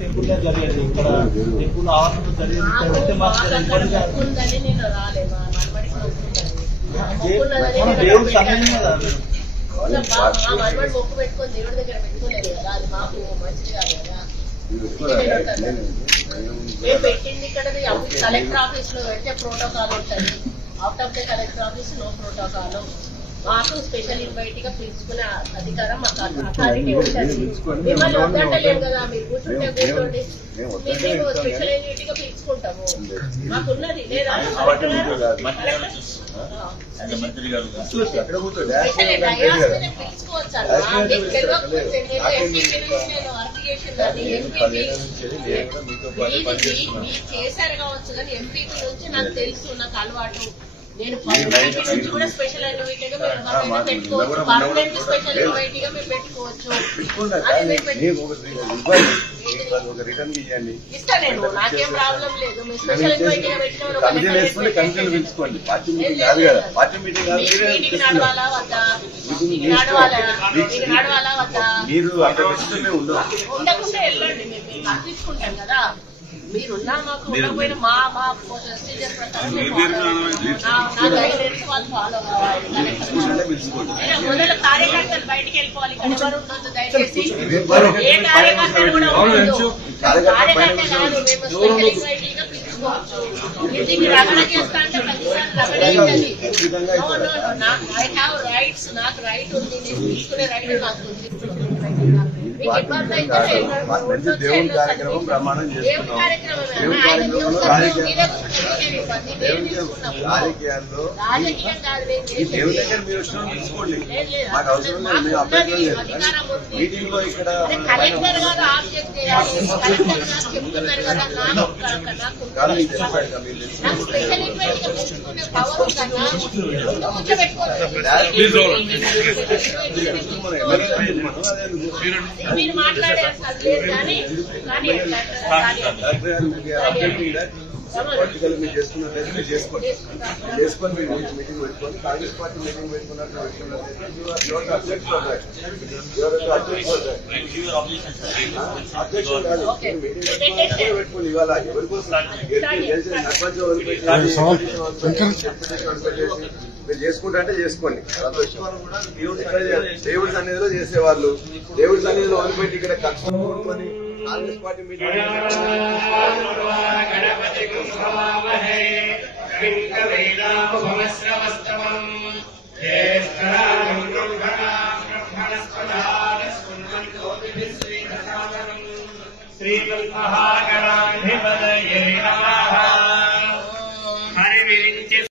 Temple జరిగేది ఇక్కడ temple ఆవరణలో జరిగేది నేను రాలేదు దేవుడు సమయం కదా మా మనమడి మొక్కు పెట్టుకొని దేవుడి దగ్గర పెట్టుకోలేదు కదా, అది మాకు మంచిది కాదు కదా. మేము పెట్టింది ఇక్కడ కలెక్టర్ ఆఫీస్ లో పెడితే ప్రోటోకాల్ ఉంటుంది, out of the collector office no protocol. మాకు స్పెషల్ ఇన్వైట్ గా పిలుచుకునే అధికారం మాకు అథారిటీ ఉంటుంది. మిమ్మల్ని వద్దంటలేము కదా, మీరు కూర్చుంటే కూర్చోండి, మేము స్పెషల్ ఇన్వైట్ గా పిలుచుకుంటాము. మాకున్నది లేదా చేశారు కావచ్చు కానీ ఎంపీపీ నుంచి నాకు తెలుసు, నాకు అలవాటు. నేను నుంచి కూడా స్పెషల్ ఇన్వైట్ గా పెట్టుకోవచ్చు, పర్మనెంట్ స్పెషల్ ఇన్వైట్ గా మేము పెట్టుకోవచ్చు. ఇస్తా నేను, నాకేం ప్రాబ్లం లేదు. మీరు స్పెషల్ ఇన్వైట్ గా మీటింగ్ నడవాలా వద్దా, నడవాలా వద్దా, ఉండకుండా వెళ్ళండి. మేము పంపించుకుంటాం కదా, మీరున్నా మాకు ఉండకపోయినా మా ప్రొసీజర్ ప్రకారం నా గైడెన్స్ వాళ్ళు ఫాలో కావాలి. మొదలు కార్యకర్తలు బయటికి వెళ్ళిపోవాలి, ఇక్కడ ఎవరు ఉండొద్దు దయచేసి. ఏ కార్యకర్తలు కూడా ఉండొద్దు, కార్యకర్త కాదు. మేము స్పెషల్ ఇన్వైటింగ్ గా పిలుచుకోవచ్చు. మీటింగ్ రగడ చేస్తా అంటే ప్రతిసారి రగడ అవుతుంది. ఐ హ్యావ్ రైట్స్, నాకు రైట్ ఉంది, నేను తీసుకునే రైట్ నాకు ఉంది. దేవుని కార్యక్రమం ప్రమాణం చేస్తున్నాం. రాజకీయాల్లో దేవుని దగ్గర మీరు వచ్చిన తీసుకోండి, మాకు అవసరం లేదు, మేము అభ్యర్థులు లేదు. మీటింగ్ లో ఇక్కడ కలెక్టర్ గారు ఆబ్జెక్ట్ చేయాలి, కలెక్టర్ నాకు చెప్తున్నారు కదా, నాకు స్పెషల్ ఇన్వైట్ గా పెట్టుకునే పవర్ ఉందన్నా మీరు మాట్లాడే వర్టికల్ మీరు చేసుకున్నట్లయితే మీరు చేసుకొని మీరు మీటింగ్ పెట్టుకొని కాంగ్రెస్ పార్టీ మీటింగ్ పెట్టుకున్నట్టు అధ్యక్షుడు కాదు, మీటింగ్ పెట్టుకొని ఇవాళ ఎవరి కోసం సర్పంచ్ మీరు చేసుకుంటా అంటే చేసుకోండి. కూడా దేవుడి సన్నిధిలో చేసేవాళ్ళు, దేవుడి సన్నిధిలో వదిలిపెట్టి ఇక్కడ కలుసుకొని కాంగ్రెస్ పార్టీ మీటింగ్ శ్రీమన్మహాగణాధిపతయే